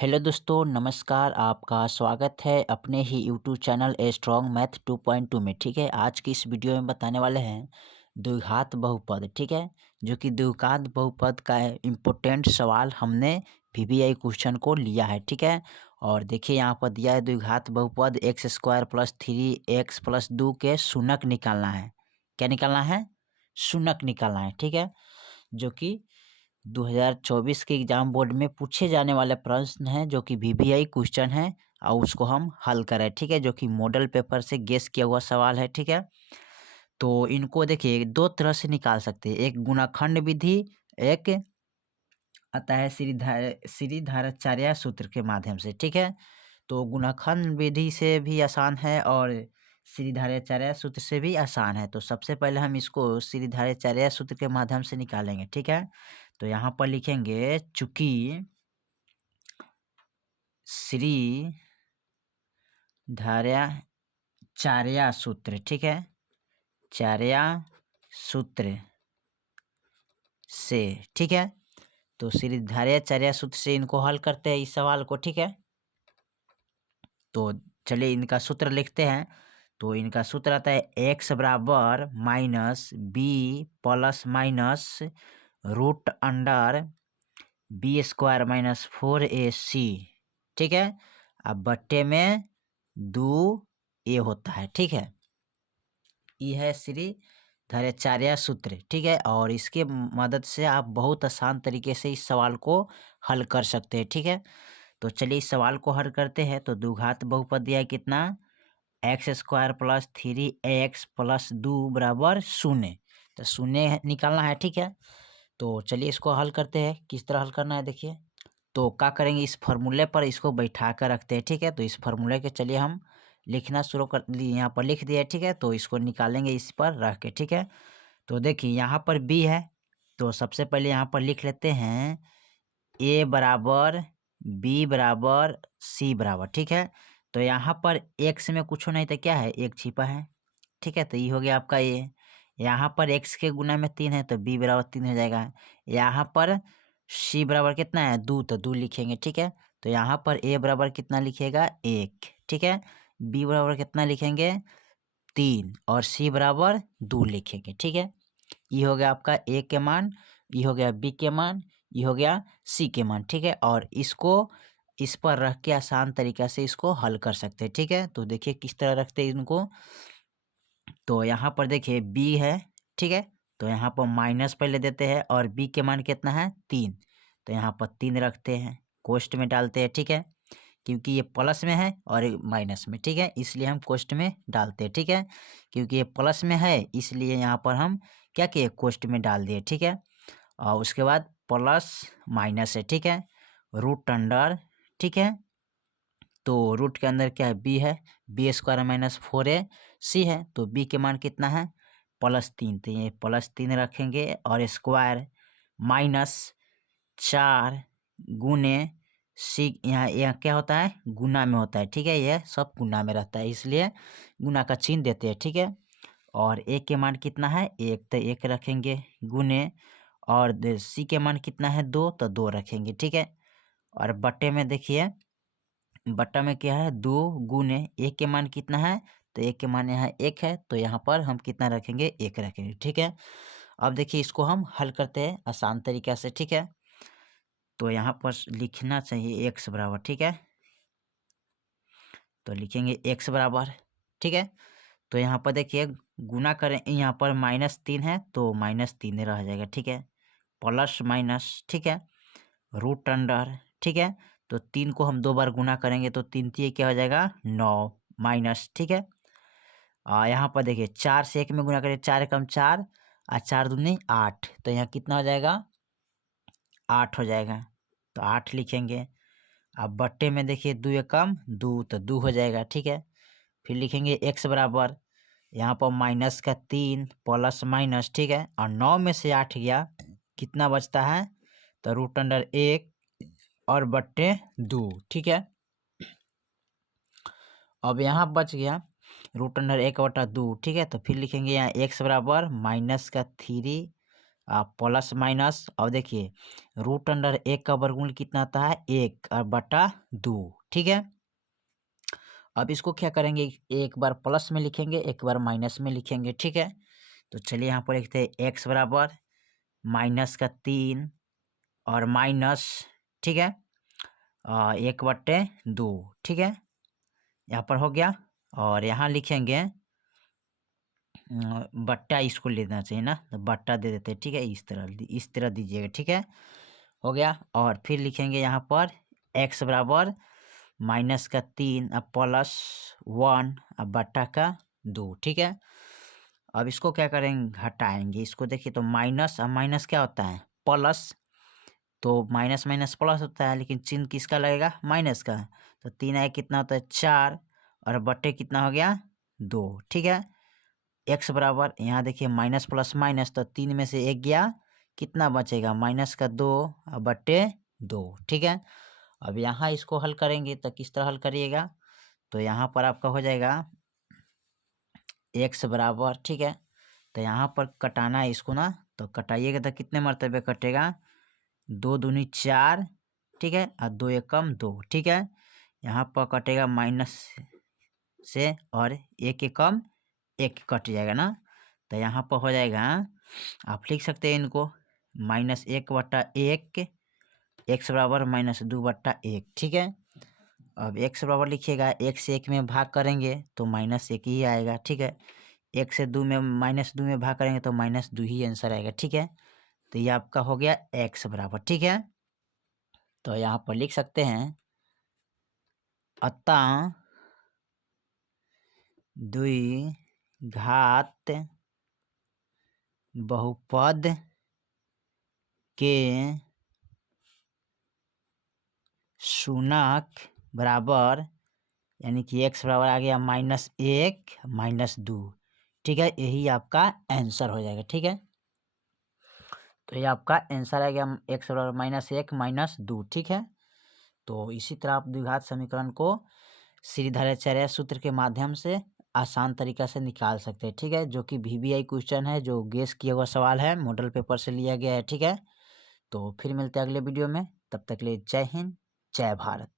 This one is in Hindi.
हेलो दोस्तों, नमस्कार। आपका स्वागत है अपने ही YouTube channel A strong math 2.2 में। ठीक है, आज की इस वीडियो में बताने वाले हैं द्विघात बहुपद। ठीक है, जो कि द्विघात बहुपद का इम्पोर्टेंट सवाल हमने वीवीआई क्वेश्चन को लिया है। ठीक है, और देखिए यहाँ पर दिया है द्विघात बहुपद x square plus 3x plus 2 के शून्यक निकालना है। क्या निकालना है? शून्यक निकालना है। ठीक है, जो कि 2024 के एग्जाम बोर्ड में पूछे जाने वाले प्रश्न हैं, जो कि वीवीआई क्वेश्चन है और उसको हम हल करें। ठीक है, जो कि मॉडल पेपर से गेस किया हुआ सवाल है। ठीक है, तो इनको देखिए दो तरह से निकाल सकते हैं, एक गुणाखंड विधि, एक आता है श्रीधाराचार्य सूत्र के माध्यम से। ठीक है, तो गुणाखंड विधि से भी आसान है और श्रीधाराचार्य सूत्र से भी आसान है। तो सबसे पहले हम इसको श्रीधाराचार्य सूत्र के माध्यम से निकालेंगे। ठीक है, तो यहाँ पर लिखेंगे चूंकि श्री धाराचार्य सूत्र, ठीक है, चार्या सूत्र से, ठीक है, तो श्री धाराचार्य सूत्र से इनको हल करते हैं इस सवाल को। ठीक है, तो चलिए इनका सूत्र लिखते हैं। तो इनका सूत्र आता है x बराबर minus b plus minus root under b square minus 4ac। ठीक है, अब बट्टे में 2a होता है। ठीक है, ये है श्री धाराचार्य सूत्र। ठीक है, और इसके मदद से आप बहुत आसान तरीके से इस सवाल को हल कर सकते हैं। ठीक है, तो चलिए इस सवाल को हल करते हैं। तो द्विघात बहुपद दिया है कितना? X square plus 3x plus 2 बराबर शून्य। तो शून्य निकालना है। ठीक है, तो चलिए इसको हल करते हैं। किस तरह हल करना है देखिए। तो क्या करेंगे, इस फार्मूले पर इसको बैठा कर रखते हैं। ठीक है, तो इस फार्मूले के चलिए हम लिखना शुरू कर दिए, यहाँ पर लिख दिया। ठीक है, तो इसको निकालेंगे इस पर रख के। ठीक है, तो देखिए यहाँ पर b है, तो सबसे पहले यहाँ पर लिख लेते हैं a बराबर b बराबर c बराबर। ठीक है, तो यहाँ पर x में कुछ नहीं था, क्या है, एक छिपा है। ठीक है, तो ये हो गया आपका a। यहाँ पर x के गुना में 3 है, तो b बराबर 3 हो जाएगा। यहाँ पर c बराबर कितना है, 2, तो 2 लिखेंगे। ठीक है, तो यहाँ पर a बराबर कितना लिखिएगा, 1। ठीक है, b बराबर कितना लिखेंगे, 3, और c बराबर 2 लिखेंगे। ठीक है, ये हो गया आपका a के मान, ये हो गया b के मान, ये हो गया c के मान। ठीक है, और इसको इस पर रख के आसान तरीका से इसको हल कर सकते हैं। ठीक है, तो देखिए किस तरह रखते हैं इनको। तो यहाँ पर देखिए b है। ठीक है, तो यहाँ पर माइनस पहले देते हैं, और b के मान कितना है, 3, तो यहाँ पर 3 रखते हैं, कोष्ट में डालते हैं। ठीक है, क्योंकि ये प्लस में है और माइनस में। ठीक है, इसलिए हम कोष्ट में डालते हैं। ठीक है, क्योंकि ये प्लस में है इसलिए यहाँ पर हम क्या किए, कोष्ट में डाल दिए। ठीक है, और उसके बाद प्लस माइनस है। ठीक है, रूट अंडर, ठीक है, तो रूट के अंदर क्या है, बी है, बी स्क्वायर माइनस 4ac है, तो बी के मान कितना है, +3, तो ये +3 रखेंगे, और स्क्वायर माइनस 4 गुने सी, यहाँ क्या होता है, गुना में होता है। ठीक है, ये सब गुना में रहता है, इसलिए गुना का चिन्ह देते हैं। ठीक है, और ए के मान कितना है, 1, तो 1 रखेंगे गुने, और सी के मान कितना है, 2, तो 2 रखेंगे। ठीक है, और बट्टे में देखिए, बट्टा में क्या है, 2 गुने एक के मान कितना है, तो एक के मान यहाँ 1 है, तो यहाँ पर हम कितना रखेंगे, 1 रखेंगे। ठीक है, अब देखिए इसको हम हल करते हैं आसान तरीका से। ठीक है, तो यहाँ पर लिखना चाहिए x बराबर। ठीक है, तो लिखेंगे x बराबर। ठीक है, तो यहाँ पर देखिए गुना करें, यहाँ पर -3 है, तो -3 रह जाएगा। ठीक है, प्लस माइनस, ठीक है, रूट अंडर, ठीक है, तो 3 को हम 2 बार गुना करेंगे, तो 3 3 क्या हो जाएगा, 9 माइनस। ठीक है, यहाँ पर देखिए 4 से 1 में गुना करें, 4 एकम 4 और 4 दूनी 8, तो यहाँ कितना हो जाएगा, 8 हो जाएगा, तो 8 लिखेंगे। अब बट्टे में देखिए 2 एकम 2, तो 2 हो जाएगा। ठीक है, फिर लिखेंगे x बराबर, यहाँ पर -3 प्लस माइनस, ठीक है, और 9 में से 8 गया, कितना बचता है, तो रूट अंडर 1 और बट्टे 2। ठीक है, अब यहाँ बच गया रूट अंडर 1/2। ठीक है, तो फिर लिखेंगे यहाँ x बराबर -3 प्लस माइनस, और देखिए रूट अंडर 1 का वर्गमूल कितना आता है 1 और बटा 2, ठीक है। अब इसको क्या करेंगे, एक बार प्लस में लिखेंगे एक बार माइनस में लिखेंगे, ठीक है। तो चलिए यहाँ पर लिखते हैं एक्स बराबर माइनस का 3 और माइनस, ठीक है, 1/2, ठीक है, यहाँ पर हो गया। और यहाँ लिखेंगे बट्टा, इसको लेना चाहिए ना, तो बट्टा दे देते हैं, ठीक है, इस तरह दीजिएगा, ठीक है, हो गया। और फिर लिखेंगे यहाँ पर एक्स बराबर माइनस का 3 अब प्लस 1 अब बट्टा का 2, ठीक है। अब इसको क्या करेंगे, घटाएंगे इसको, देखिए तो माइनस, अब माइनस क्या होता है प्लस, तो माइनस माइनस प्लस होता है, लेकिन चिन्ह किसका लगेगा माइनस का। तो 3 आए कितना होता है 4 और बट्टे कितना हो गया 2, ठीक है। एक्स बराबर यहाँ देखिए माइनस प्लस माइनस, तो 3 में से 1 गया, कितना बचेगा माइनस का 2 और बट्टे 2, ठीक है। अब यहाँ इसको हल करेंगे तो किस तरह हल करिएगा, तो यहाँ पर आपका हो जाएगा एक्स बराबर, ठीक है, तो यहाँ पर कटाना है इसको ना, तो कटाइएगा तो कितने मरतबे कटेगा 2 दूनी 4, ठीक है, और 2 एकम 2, ठीक है। यहाँ पर कटेगा माइनस से और 1 एकम 1 कट जाएगा ना, तो यहाँ पर हो जाएगा, आप लिख सकते हैं इनको -1/1 एक्स बराबर -2/1, ठीक है। अब एक्स बराबर लिखिएगा, 1 से 1 में भाग करेंगे तो -1 ही आएगा, ठीक है। 1 से 2 में -2 में भाग करेंगे तो -2 ही आंसर आएगा, ठीक है। तो ये आपका हो गया एक्स बराबर, ठीक है। तो यहाँ पर लिख सकते हैं अतः द्विघात बहुपद के शून्यक बराबर, यानी कि एक्स बराबर आ गया -1 -2, ठीक है, यही आपका आंसर हो जाएगा, ठीक है। तो ये आपका आंसर आ गया एक्स बराबर -1 -2, ठीक है। तो इसी तरह आप द्विघात समीकरण को श्रीधराचार्य सूत्र के माध्यम से आसान तरीका से निकाल सकते हैं, ठीक है, जो कि VBI क्वेश्चन है, जो गेस किया हुआ सवाल है, मॉडल पेपर से लिया गया है, ठीक है। तो फिर मिलते हैं अगले वीडियो में, तब तक के लिए जय हिंद जय भारत।